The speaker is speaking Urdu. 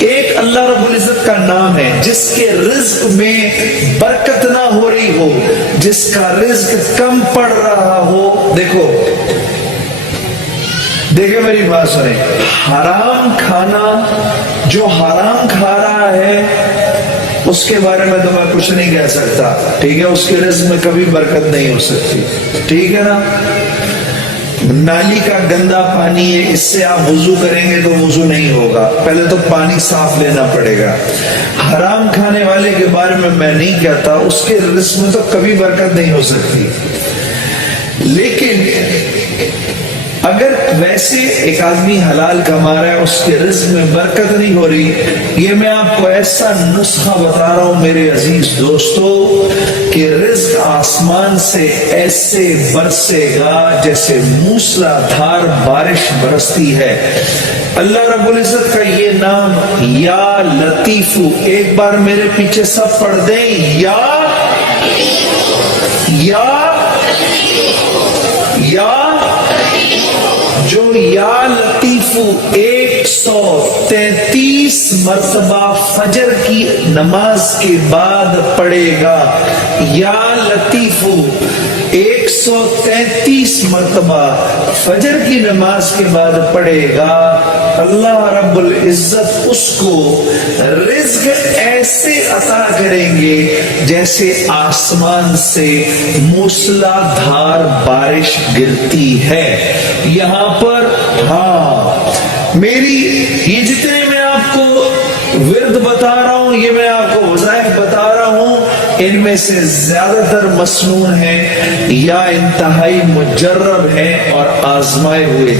ایک اللہ رب العزت کا نام ہے جس کے رزق میں برکت نہ ہو رہی ہو، جس کا رزق کم پڑ رہا ہو. دیکھیں میری بات سنیں، حرام کھانا، جو حرام کھا رہا ہے اس کے بارے میں تو میں کچھ نہیں کہہ سکتا، ٹھیک ہے، اس کے رزق میں کبھی برکت نہیں ہو سکتی، ٹھیک ہے نا. نالی کا گندا پانی ہے، اس سے آپ وضو کریں گے تو وضو نہیں ہوگا، پہلے تو پانی صاف لینا پڑے گا. حرام کھانے والے کے بارے میں نہیں کہتا، اس کے رزق میں تو کبھی برکت نہیں ہو سکتی. لیکن اگر ویسے ایک آدمی حلال کما رہا ہے، اس کے رزق میں برکت نہیں ہو رہی، یہ میں آپ کو ایسا نسخہ بتا رہا ہوں میرے عزیز دوستو کہ رزق آسمان سے ایسے برسے گا جیسے موسلا دھار بارش برستی ہے. اللہ رب العزت کا یہ نام یا لطیف، ایک بار میرے پیچھے سب پڑھ دیں، یا جو یا لطیف 133 مرتبہ فجر کی نماز کے بعد پڑھے گا. یا لطیف 133 مرتبہ فجر کی نماز کے بعد پڑھے گا، اللہ رب العزت اس کو رزق ایسے عطا کریں گے جیسے آسمان سے موسلا دھار بارش گرتی ہے. یہاں پر میری یہ جتنے میں آپ کو ورد بتا رہا ہوں، یہ میں آپ کو وظائف بتا رہا ہوں، ان میں سے زیادہ تر مسنون ہیں یا انتہائی مجرب ہیں اور آزمائے ہوئے